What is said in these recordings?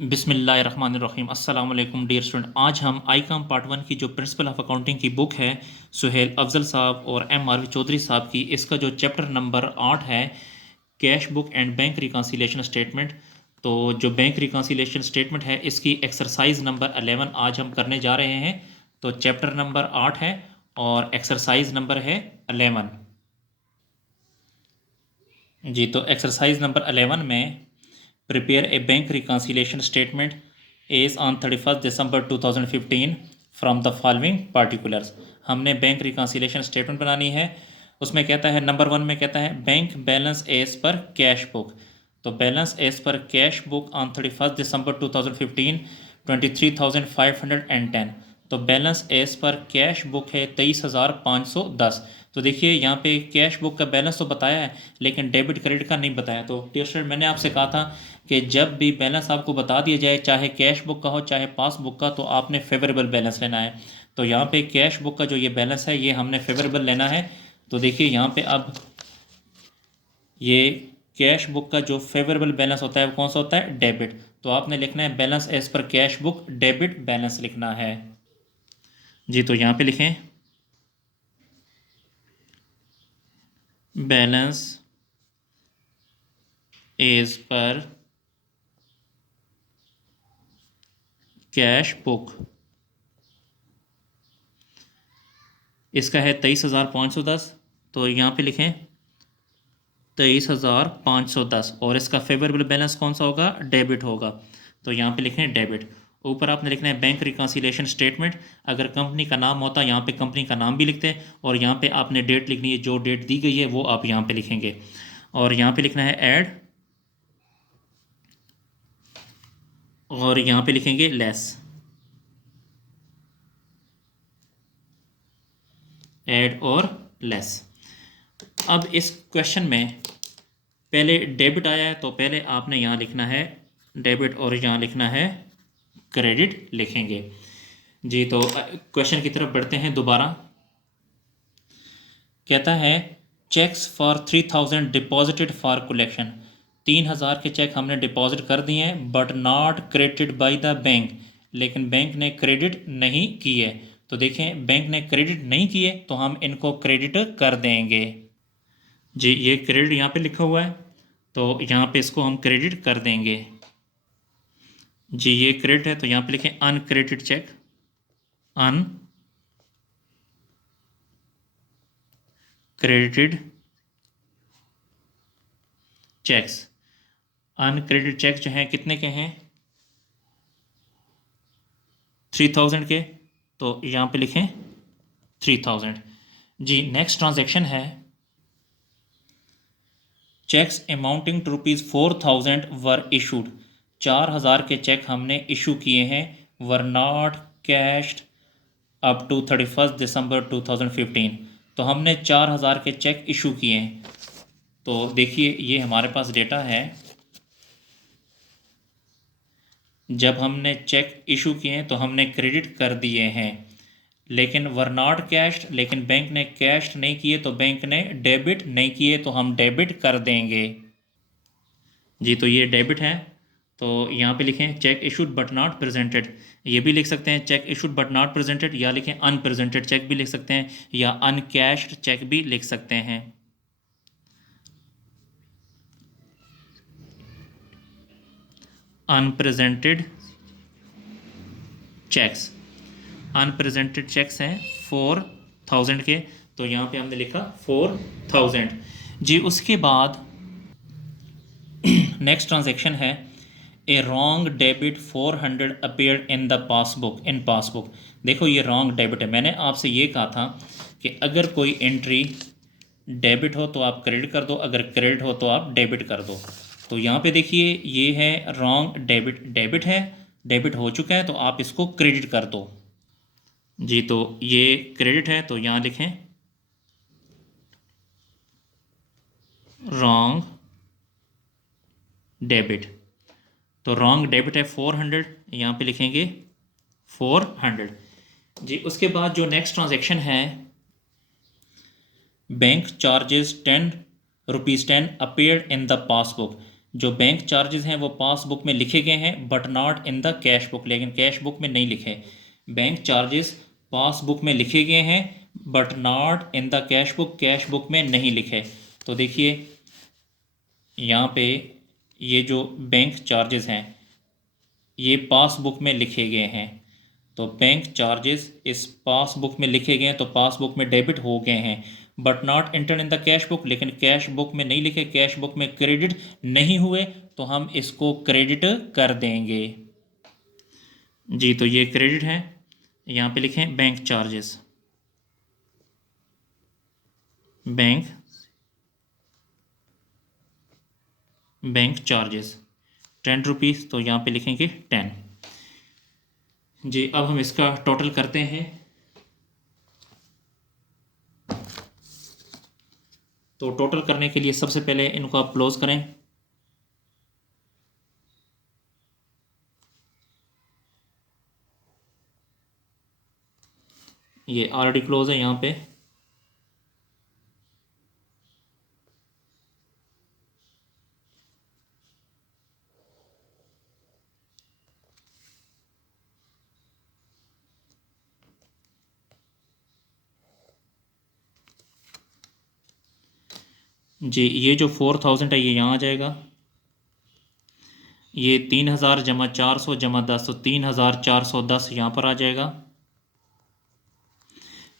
बिस्मिल्लाहिर्रहमानिर्रहीम अस्सलाम वालेकुम डियर स्टूडेंट। आज हम आईकॉम पार्ट वन की जो प्रिंसिपल ऑफ अकाउंटिंग की बुक है सुहेल अफजल साहब और एम आर वी चौधरी साहब की, इसका जो चैप्टर नंबर 8 है cash book and bank reconciliation statement. तो जो बैंक रिकॉन्सिलिएशन स्टेटमेंट है इसकी एक्सरसाइज नंबर 11 आज हम करने जा रहे हैं। तो चैप्टर नंबर 8 है और एक्सरसाइज नंबर है 11। जी, तो एक्सरसाइज नंबर 11 में prepare a bank reconciliation statement as on 31 December 2015 from the following particulars. हमने बैंक रिकॉन्सिलिएशन स्टेटमेंट बनानी है। उसमें कहता है नंबर 1 में कहता है bank balance as per cash book. तो balance as per cash book on 31 December 2015 23,510। तो balance as per cash book है 23,510। तो देखिए यहाँ पे कैश बुक का बैलेंस तो बताया है लेकिन डेबिट क्रेडिट का नहीं बताया। तो डियर स्टूडेंट, मैंने आपसे कहा था कि जब भी बैलेंस आपको बता दिया जाए, चाहे कैश बुक का हो चाहे पासबुक का, तो आपने फेवरेबल बैलेंस लेना है। तो यहाँ पे कैश बुक का जो ये बैलेंस है ये हमने फेवरेबल लेना है। तो देखिए यहाँ पे अब ये कैश बुक का जो फेवरेबल बैलेंस होता है वो कौन सा होता है? डेबिट। तो आपने लिखना है balance as per cash book debit balance लिखना है। जी, तो यहाँ पे लिखें balance as per cash book, इसका है 23,510। तो यहाँ पे लिखें 23,510 और इसका फेवरेबल बैलेंस कौन सा होगा? डेबिट होगा। तो यहाँ पे लिखें डेबिट। ऊपर आपने लिखना है बैंक रिकॉन्सिलिएशन स्टेटमेंट। अगर कंपनी का नाम होता यहाँ पे कंपनी का नाम भी लिखते और यहाँ पे आपने डेट लिखनी है, जो डेट दी गई है वो आप यहाँ पे लिखेंगे। और यहाँ पे लिखना है ऐड और यहाँ पे लिखेंगे लेस, ऐड और लेस। अब इस क्वेश्चन में पहले डेबिट आया है तो पहले आपने यहाँ लिखना है डेबिट और यहाँ लिखना है क्रेडिट लिखेंगे। जी, तो क्वेश्चन की तरफ बढ़ते हैं दोबारा। कहता है cheques for 3,000 deposited for collection. 3,000 के चेक हमने डिपॉजिट कर दिए हैं but not credited by the bank, लेकिन बैंक ने क्रेडिट नहीं किए। तो देखें बैंक ने क्रेडिट नहीं किए तो हम इनको क्रेडिट कर देंगे। जी, ये क्रेडिट यहाँ पे लिखा हुआ है तो यहाँ पे इसको हम क्रेडिट कर देंगे। जी, ये क्रेडिट है तो यहाँ पे लिखें uncredited cheque, uncredited cheques. Uncredited cheque जो हैं कितने के हैं? 3,000 के। तो यहाँ पे लिखें 3,000। जी, नेक्स्ट ट्रांजैक्शन है cheques amounting to ₹4,000 were issued. 4,000 के चेक हमने इशू किए हैं, were not cashed up to 31 December 2015। तो हमने 4,000 के चेक इशू किए हैं। तो देखिए ये हमारे पास डेटा है, जब हमने चेक इशू किए हैं तो हमने क्रेडिट कर दिए हैं, लेकिन वर नॉट कैश्ड, लेकिन बैंक ने कैश नहीं किए तो बैंक ने डेबिट नहीं किए तो हम डेबिट कर देंगे। जी, तो ये डेबिट है तो यहाँ पे लिखें check issued but not presented. ये भी लिख सकते हैं check issued but not presented, या लिखें अनप्रेजेंटेड चेक भी लिख सकते हैं, या अनकैश्ड चेक भी लिख सकते हैं। अनप्रेजेंटेड चेक्स, अनप्रेजेंटेड चेक्स हैं 4,000 के, तो यहाँ पे हमने लिखा 4,000। जी, उसके बाद नेक्स्ट ट्रांजैक्शन है a wrong debit 400 appear in the passbook, in passbook. देखो ये रॉन्ग डेबिट है। मैंने आपसे ये कहा था कि अगर कोई एंट्री डेबिट हो तो आप क्रेडिट कर दो, अगर क्रेडिट हो तो आप डेबिट कर दो। तो यहाँ पे देखिए ये है रॉन्ग डेबिट, डेबिट है, डेबिट हो चुका है तो आप इसको क्रेडिट कर दो। जी, तो ये क्रेडिट है तो यहाँ लिखें रॉन्ग डेबिट। तो रॉन्ग डेबिट है 400, यहाँ पे लिखेंगे 400। जी, उसके बाद जो नेक्स्ट ट्रांजैक्शन है bank charges ₹10 appeared in the passbook. जो बैंक चार्जेस हैं वो पासबुक में लिखे गए हैं but not in the cash book, लेकिन कैश बुक में नहीं लिखे। बैंक चार्जेस पासबुक में लिखे गए हैं but not in the cash book में नहीं लिखे। तो देखिए यहाँ पे ये जो बैंक चार्जेस हैं ये पासबुक में लिखे गए हैं, तो बैंक चार्जेस इस पासबुक में लिखे गए हैं तो पासबुक में डेबिट हो गए हैं but not entered in the cash book, लेकिन कैश बुक में नहीं लिखे, कैश बुक में क्रेडिट नहीं हुए, तो हम इसको क्रेडिट कर देंगे जी। तो ये क्रेडिट है, यहाँ पे लिखें bank charges, bank charges 10 rupees, तो यहाँ पे लिखेंगे 10 जी। अब हम इसका टोटल करते हैं। तो टोटल करने के लिए सबसे पहले इनको आप क्लोज करें। ये ऑलरेडी क्लोज है यहाँ पे। जी ये जो 4000 है ये यहाँ आ जाएगा, ये 3000 जमा 400 जमा 10, तो 3410 यहाँ पर आ जाएगा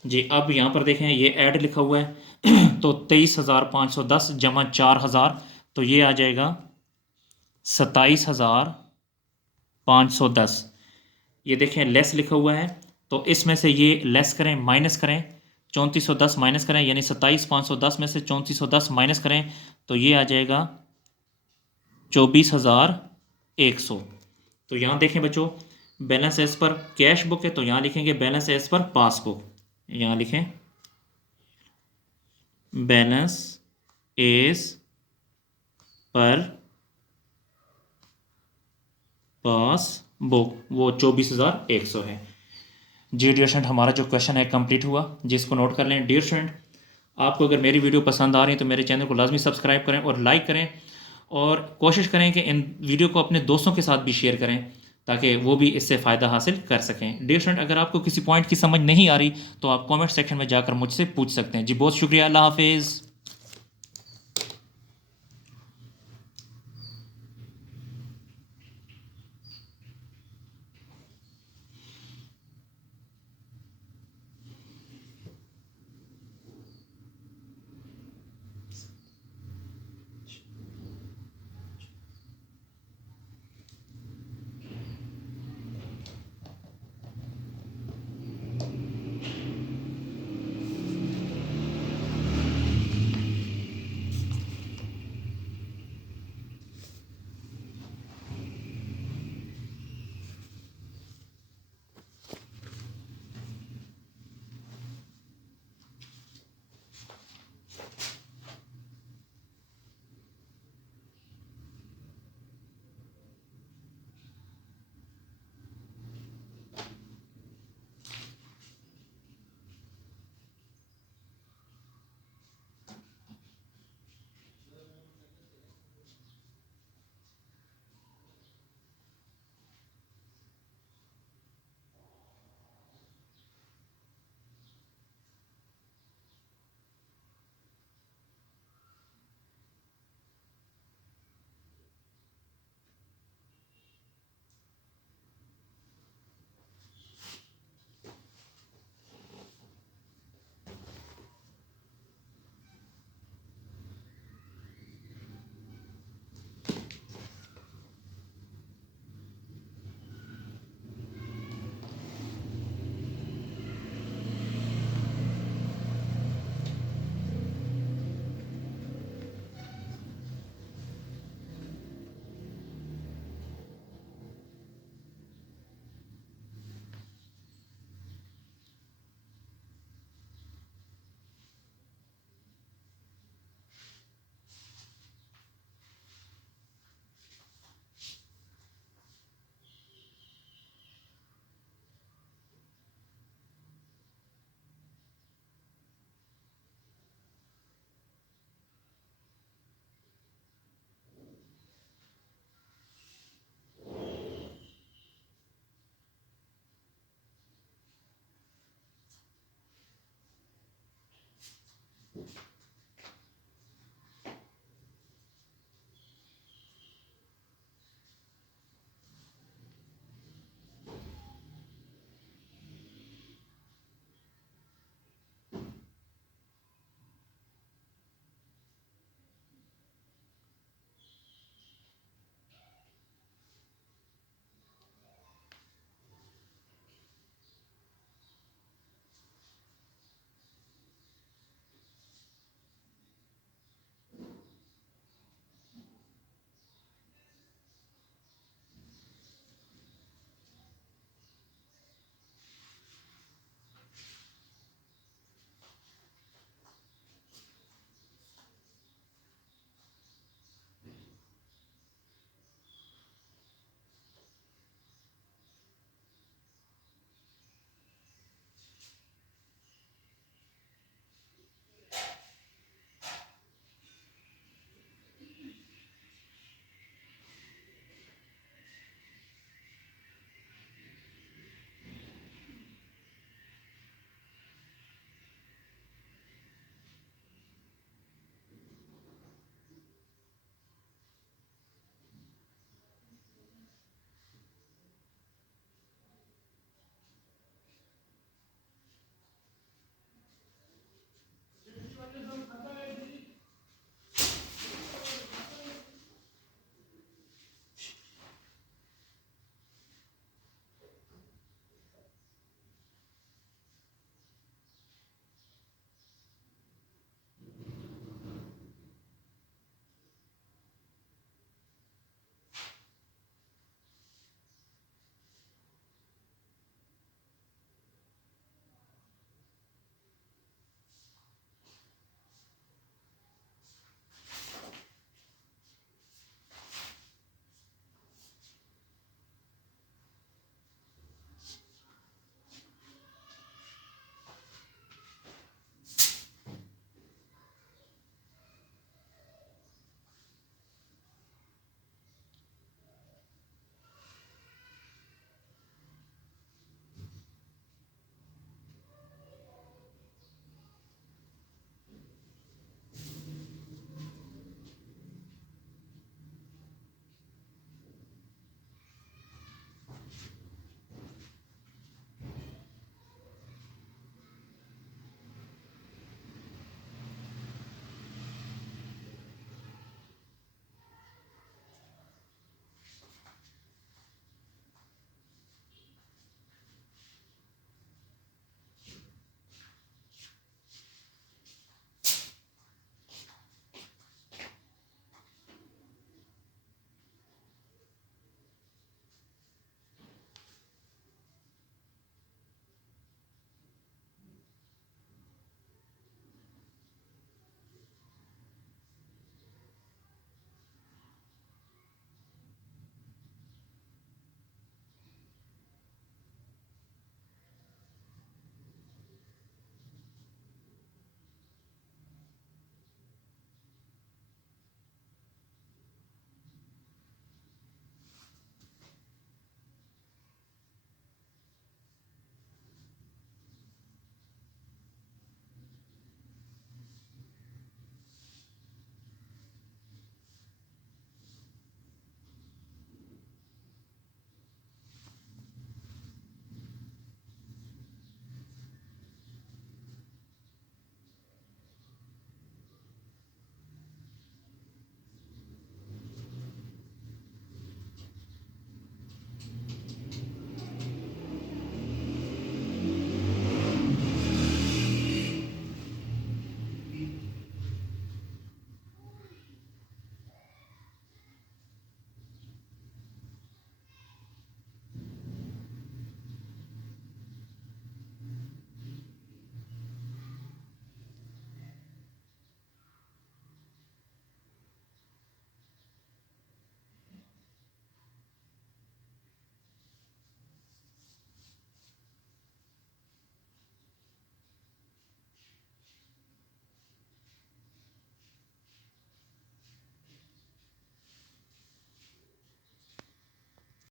जी। अब यहाँ पर देखें ये ऐड लिखा हुआ है तो 23510 जमा 4000, तो ये आ जाएगा 27510। ये देखें लेस लिखा हुआ है, तो इसमें से ये लेस करें, माइनस करें, 3410 माइनस करें, यानी 27510 में से 3410 माइनस करें, तो ये आ जाएगा 24100। तो यहाँ देखें बच्चों, balance as per cash book है तो यहाँ लिखेंगे बैलेंस एज पर पासबुक, यहाँ लिखें बैलेंस एज पर पासबुक, वो 24100 है जी। डियर स्टूडेंट, हमारा जो क्वेश्चन है कंप्लीट हुआ, जिसको नोट कर लें। डियर स्टूडेंट, आपको अगर मेरी वीडियो पसंद आ रही है तो मेरे चैनल को लाजमी सब्सक्राइब करें और लाइक करें, और कोशिश करें कि इन वीडियो को अपने दोस्तों के साथ भी शेयर करें ताकि वो भी इससे फ़ायदा हासिल कर सकें। डियर स्टूडेंट, अगर आपको किसी पॉइंट की समझ नहीं आ रही तो आप कमेंट सेक्शन में जाकर मुझसे पूछ सकते हैं जी। बहुत शुक्रिया, अल्लाह हाफिज़।